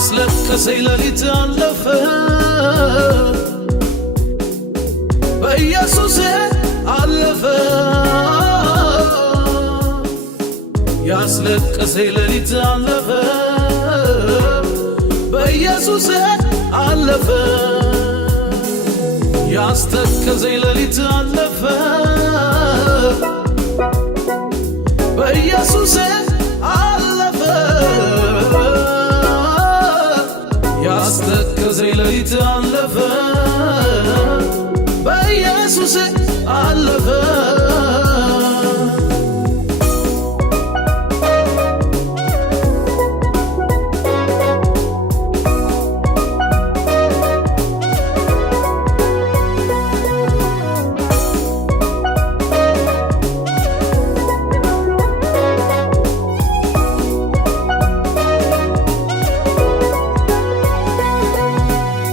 ያስለቀሰኝ ሌሊት አለፈ በኢየሱስ አለፈ ያስለቀሰኝ ሌሊት አለፈ በኢየሱስ አለፈ ያስተከዘኝ ሌሊት አለፈ በኢየሱስ አለፈ ያስተከዘኝ ሌሊት አለፈ በኢየሱስ አለፈ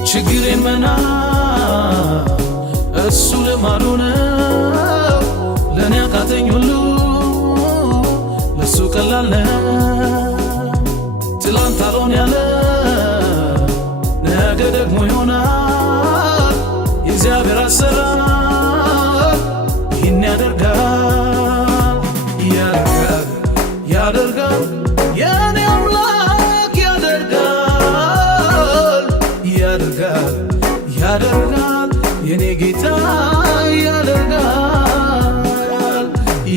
ችግሬን መና እሱ ልማዱ ነው ለኔ ያቃተኝ ሁሉ ለሱ ቀላል ነው ትላንት አልሆን ያለ ነገ ደግሞ ይሆናል የእግዚአብሔር አሰራር ይህን ያደርጋል ያደርጋል ያደርጋል የኔ አምላክ ያደርጋል ያደርጋል ያደርጋል የኔ ጌታ ያደርጋል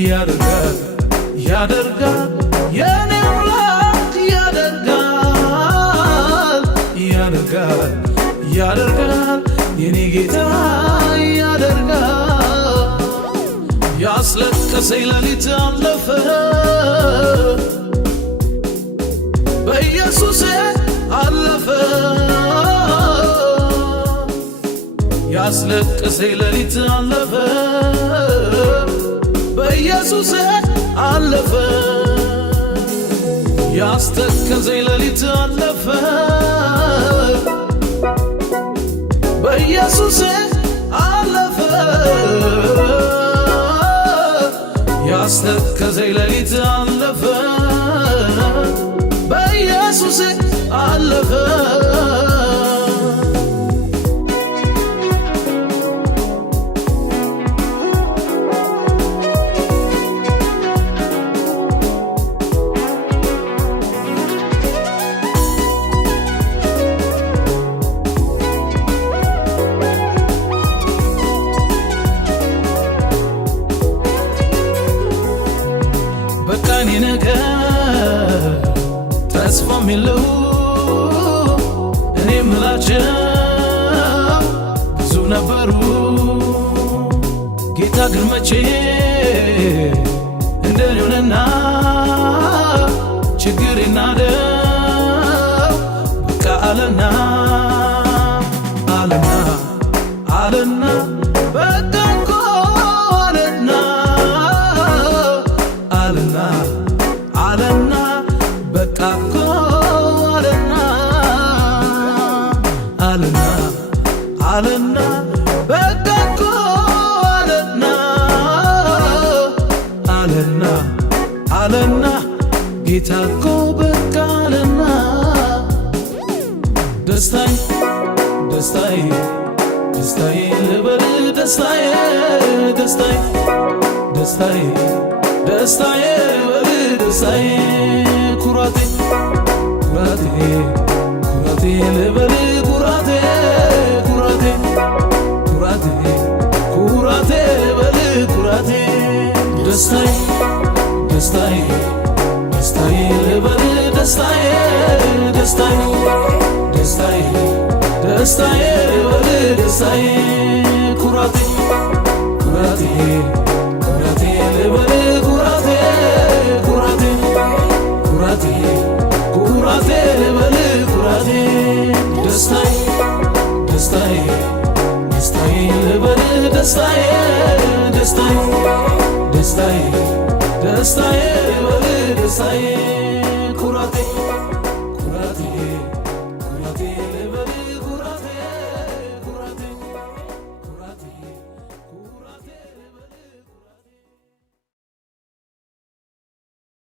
ያደርጋል ያደርጋል የኔ አምላክ ያደርጋል ያደርጋል ያደርጋል የኔ ጌታ ያደርጋል ያስለቀሰኝ ሌሊት አለፈ በኢየሱስ አለፈ ያስለቀሰኝ ሌሊት አለፈ በኢየሱስ አለፈ ያስተከዘኝ ሌሊት አለፈ በኢየሱስ አለፈ ያስተከዘኝ ሌሊት አለፈ በኢየሱስ አለፈ በቃኔ ነገር ተስፋም የለው እኔ ምላቸው ብዙ ነበሩ ጌታ ግን መቼ እንደኔ ሆነና ችግሬን ናደው በቃ አለና አለና አለና በቃ እኮ አለና አለና አለና በቃ እኮ አለና አለና አለና በቃ እኮ አለና አለና አለና ጌታ እኮ በቃ አለና ደስታዬ ደስታዬ ደስታዬ ልበል ደስታዬ ደስታዬ ደስታዬ ደስታዬ በል ደስታዬ ኩራቴ ኩራቴ ኩራቴ ልበል ኩራቴ ኩራቴ ኩራቴ ኩራቴ በል ኩራቴ ደስታዬ ደስታዬ ደስታዬ ልበል ደስታዬ ደስታዬ ደስታዬ ደስታዬ በል ደስታዬ ኩራቴ ኩራቴ ኩራቴ ልበል ኩራቴ ኩራቴ ኩራቴ ኩራቴ ልበል ኩራቴ ደስታዬ ደስታዬ ደስታዬ ልበል ደስታዬ ደስታዬ ደስታዬ ደስታዬ ልበል ደስታዬ